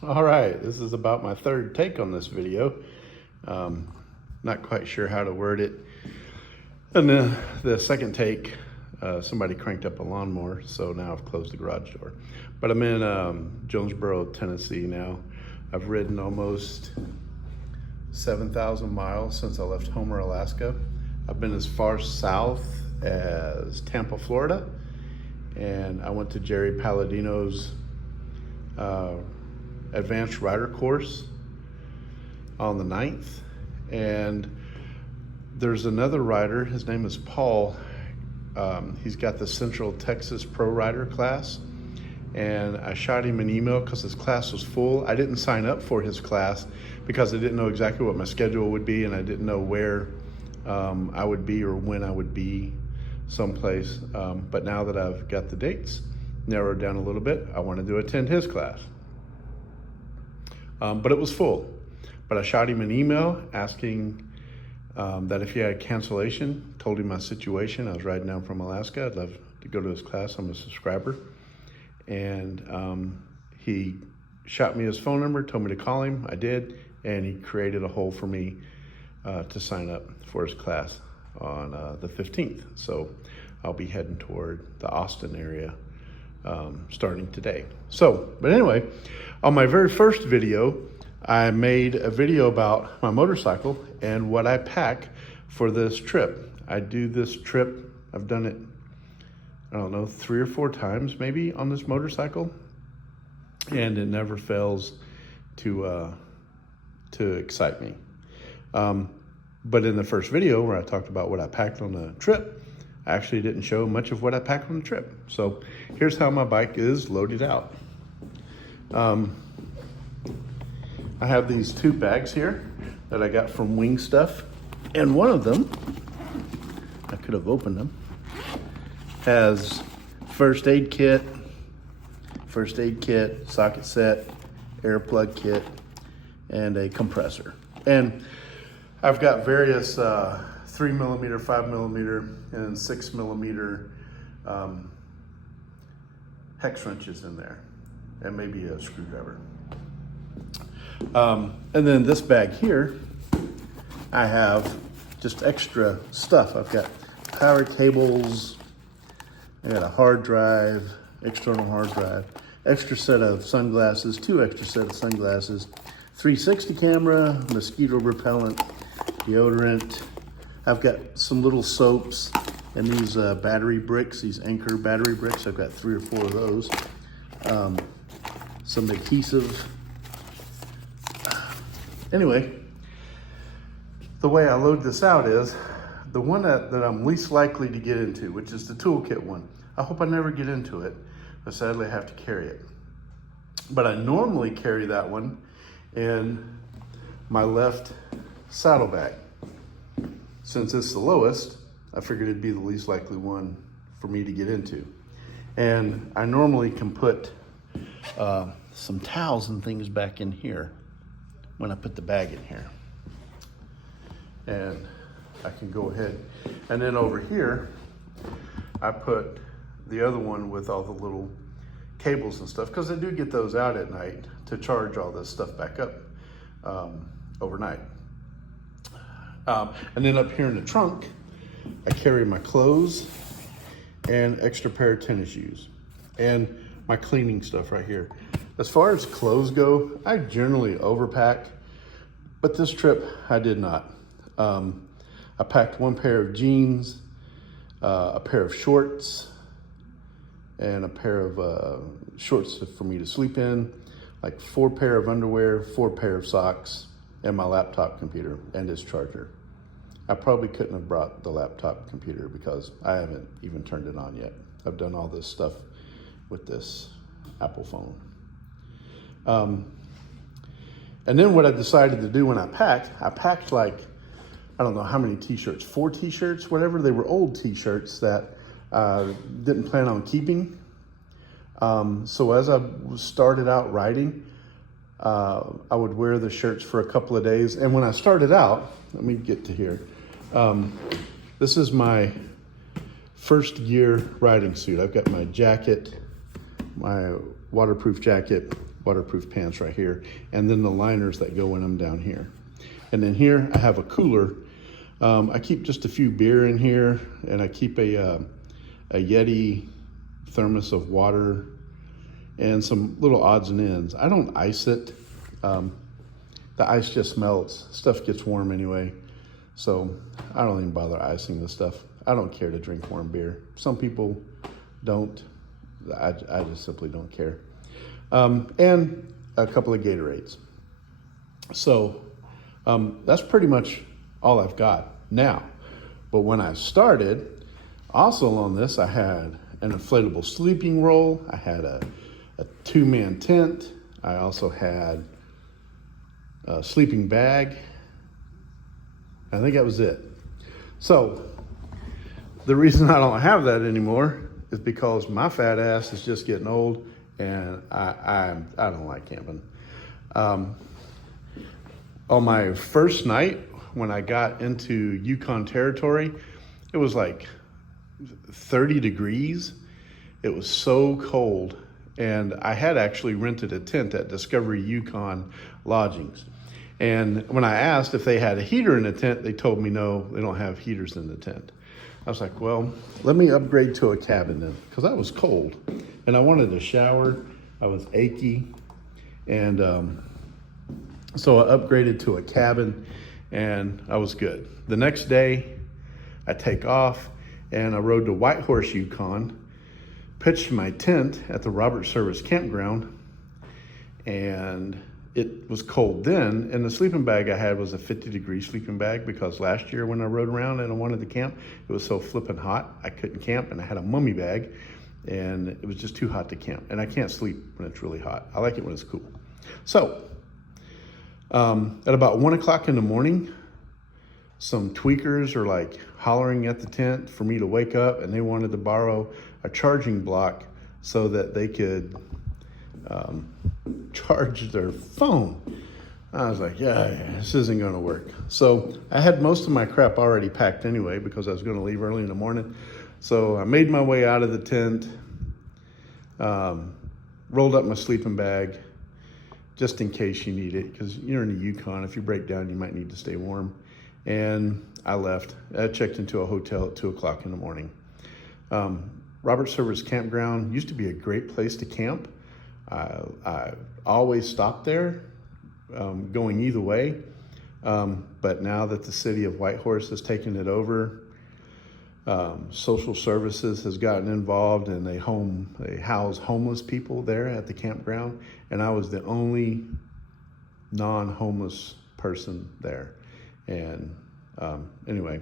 All right, this is about my third take on this video. Not quite sure how to word it. And the second take, somebody cranked up a lawnmower, so now I've closed the garage door. But I'm in Jonesboro, Tennessee now. I've ridden almost 7,000 miles since I left Homer, Alaska. I've been as far south as Tampa, Florida, and I went to Jerry Palladino's advanced rider course on the 9th. And there's another rider, his name is Paul. He's got the Central Texas Pro Rider class. And I shot him an email because his class was full. I didn't sign up for his class because I didn't know exactly what my schedule would be, and I didn't know where I would be or when I would be someplace. But now that I've got the dates narrowed down a little bit, I wanted to attend his class. But it was full. But I shot him an email asking that if he had a cancellation, told him my situation. I was riding down from Alaska. I'd love to go to his class. I'm a subscriber. And he shot me his phone number, told me to call him. I did, and he created a hole for me to sign up for his class on the 15th. So I'll be heading toward the Austin area starting today. But anyway, on my very first video, I made a video about my motorcycle and what I pack for this trip. I do this trip, I've done it, I don't know, 3 or 4 times maybe on this motorcycle, and it never fails to excite me. But in the first video where I talked about what I packed on the trip, I actually didn't show much of what I packed on the trip. So here's how my bike is loaded out. I have these 2 bags here that I got from Wing Stuff, and one of them, I could have opened them, has first aid kit, socket set, air plug kit, and a compressor. And I've got various 3mm, 5mm, and 6mm hex wrenches in there, and maybe a screwdriver. And then this bag here, I have just extra stuff. I've got power cables, I got a hard drive, external hard drive, extra set of sunglasses, 2 extra set of sunglasses, 360 camera, mosquito repellent, deodorant. I've got some little soaps and these battery bricks, these Anchor battery bricks. I've got 3 or 4 of those. Some adhesive. Anyway, the way I load this out is the one that I'm least likely to get into, which is the toolkit one. I hope I never get into it, but sadly I have to carry it. But I normally carry that one in my left saddlebag. Since it's the lowest, I figured it'd be the least likely one for me to get into. And I normally can put some towels and things back in here when I put the bag in here. And I can go ahead. And then over here, I put the other one with all the little cables and stuff, because I do get those out at night to charge all this stuff back up overnight. And then up here in the trunk, I carry my clothes and extra pair of tennis shoes and my cleaning stuff right here. As far as clothes go, I generally overpack, but this trip I did not. I packed 1 pair of jeans, a pair of shorts, and a pair of shorts for me to sleep in, like 4 pair of underwear, 4 pair of socks, and my laptop computer and its charger. I probably couldn't have brought the laptop computer because I haven't even turned it on yet. I've done all this stuff with this Apple phone. And then what I decided to do when I packed like, I don't know how many t-shirts, 4 t-shirts, whatever. They were old t-shirts that I didn't plan on keeping. So as I started out riding, I would wear the shirts for a couple of days. And when I started out, let me get to here. This is my first gear riding suit. I've got my jacket, my waterproof jacket, waterproof pants right here, and then the liners that go in them down here. And then here I have a cooler. I keep just a few beer in here, and I keep a Yeti thermos of water and some little odds and ends. I don't ice it. The ice just melts. Stuff gets warm anyway, so I don't even bother icing this stuff. I don't care to drink warm beer. Some people don't. I just simply don't care. And a couple of Gatorades. So that's pretty much all I've got now. But when I started, also on this, I had an inflatable sleeping roll. I had a two-man tent. I also had a sleeping bag. I think that was it. So the reason I don't have that anymore is because my fat ass is just getting old, and I don't like camping. On my first night, when I got into Yukon territory, it was like 30 degrees. It was so cold. And I had actually rented a tent at Discovery Yukon Lodgings. And when I asked if they had a heater in the tent, they told me no, they don't have heaters in the tent. I was like, well, let me upgrade to a cabin then, because I was cold. And I wanted a shower. I was achy. And so I upgraded to a cabin, and I was good. The next day, I take off, and I rode to Whitehorse, Yukon, pitched my tent at the Robert Service Campground, and it was cold then, and the sleeping bag I had was a 50-degree sleeping bag, because last year when I rode around and I wanted to camp, it was so flippin' hot, I couldn't camp, and I had a mummy bag, and it was just too hot to camp, and I can't sleep when it's really hot. I like it when it's cool. So, at about 1 o'clock in the morning, some tweakers are like hollering at the tent for me to wake up, and they wanted to borrow a charging block so that they could charge their phone. I was like, yeah, this isn't gonna work. So I had most of my crap already packed anyway, because I was gonna leave early in the morning. So I made my way out of the tent, rolled up my sleeping bag, just in case you need it, because you're in the Yukon. If you break down, you might need to stay warm. And I left. I checked into a hotel at 2 o'clock in the morning. Robert Service Campground used to be a great place to camp. I always stopped there, going either way. But now that the city of Whitehorse has taken it over, social services has gotten involved, and they house homeless people there at the campground. And I was the only non-homeless person there. And anyway,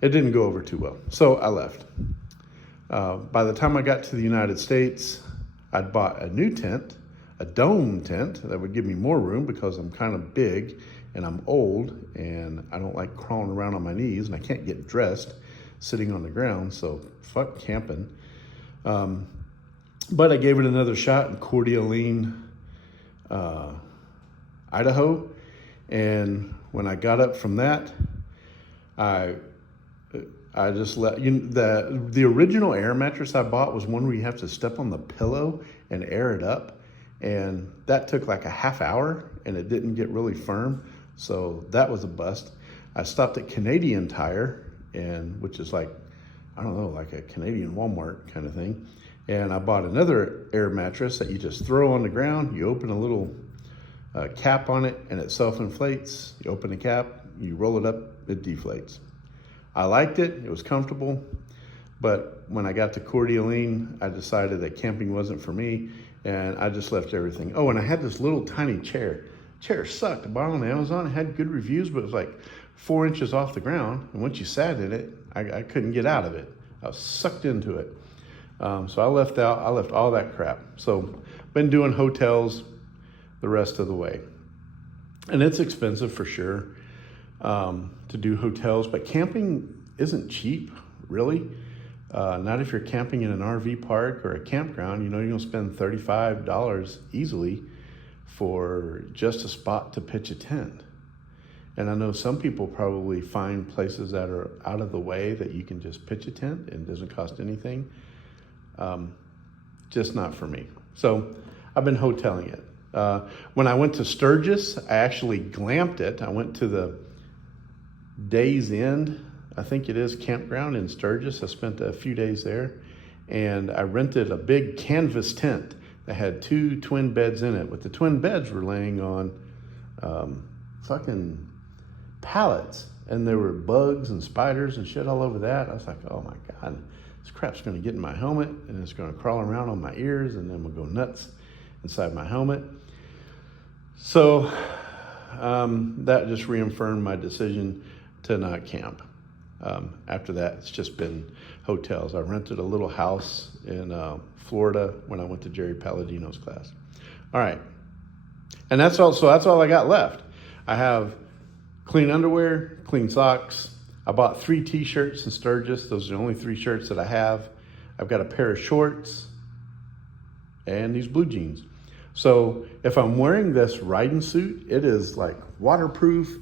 it didn't go over too well. So I left. By the time I got to the United States, I'd bought a new tent, a dome tent that would give me more room, because I'm kind of big and I'm old and I don't like crawling around on my knees, and I can't get dressed sitting on the ground, so fuck camping. But I gave it another shot in Coeur d'Alene, Idaho. And when I got up from that, I just let the original air mattress I bought was one where you have to step on the pillow and air it up, and that took like a half hour, and it didn't get really firm, so that was a bust. I stopped at Canadian Tire, which is like, I don't know, like a Canadian Walmart kind of thing, and I bought another air mattress that you just throw on the ground. You open a little cap on it, and it self-inflates. You open the cap, you roll it up, it deflates. I liked it. It was comfortable. But when I got to Coeur d'Alene, I decided that camping wasn't for me, and I just left everything. Oh, and I had this little tiny chair. Chair sucked. I bought it on Amazon. It had good reviews, but it was like 4 inches off the ground. And once you sat in it, I couldn't get out of it. I was sucked into it. So I left all that crap. So been doing hotels the rest of the way. And it's expensive for sure to do hotels, but camping isn't cheap, really. Not if you're camping in an RV park or a campground. You know, you're gonna spend $35 easily for just a spot to pitch a tent. And I know some people probably find places that are out of the way that you can just pitch a tent and it doesn't cost anything. Just not for me. So I've been hoteling it. When I went to Sturgis, I actually glamped it. I went to the Days End, I think it is, campground in Sturgis. I spent a few days there, and I rented a big canvas tent that had 2 twin beds in it, but the twin beds were laying on fucking pallets, and there were bugs and spiders and shit all over that. I was like, oh my God, this crap's gonna get in my helmet, and it's gonna crawl around on my ears, and then we'll go nuts inside my helmet. So that just reaffirmed my decision to not camp. After that, it's just been hotels. I rented a little house in Florida when I went to Jerry Palladino's class. All right, and that's all I got left. I have clean underwear, clean socks. I bought 3 t-shirts in Sturgis. Those are the only 3 shirts that I have. I've got a pair of shorts and these blue jeans. So if I'm wearing this riding suit, it is like waterproof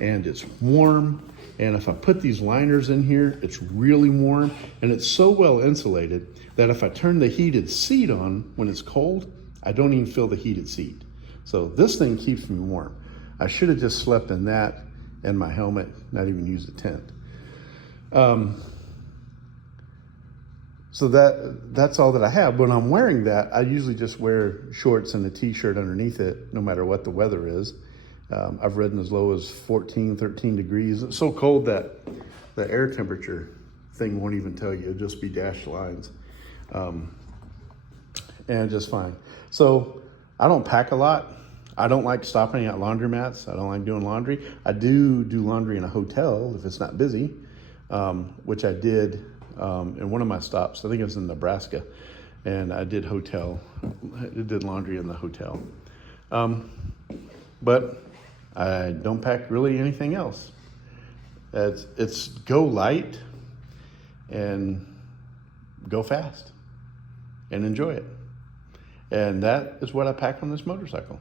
and it's warm. And if I put these liners in here, it's really warm, and it's so well insulated that if I turn the heated seat on when it's cold, I don't even feel the heated seat. So this thing keeps me warm. I should have just slept in that and my helmet, not even use a tent. So that's all that I have. When I'm wearing that, I usually just wear shorts and a t-shirt underneath it, no matter what the weather is. I've ridden as low as 14, 13 degrees. It's so cold that the air temperature thing won't even tell you. It'll just be dashed lines. And just fine. So I don't pack a lot. I don't like stopping at laundromats. I don't like doing laundry. I do laundry in a hotel if it's not busy, which I did in one of my stops. I think it was in Nebraska. And I did laundry in the hotel. But I don't pack really anything else. It's go light and go fast and enjoy it. And that is what I pack on this motorcycle.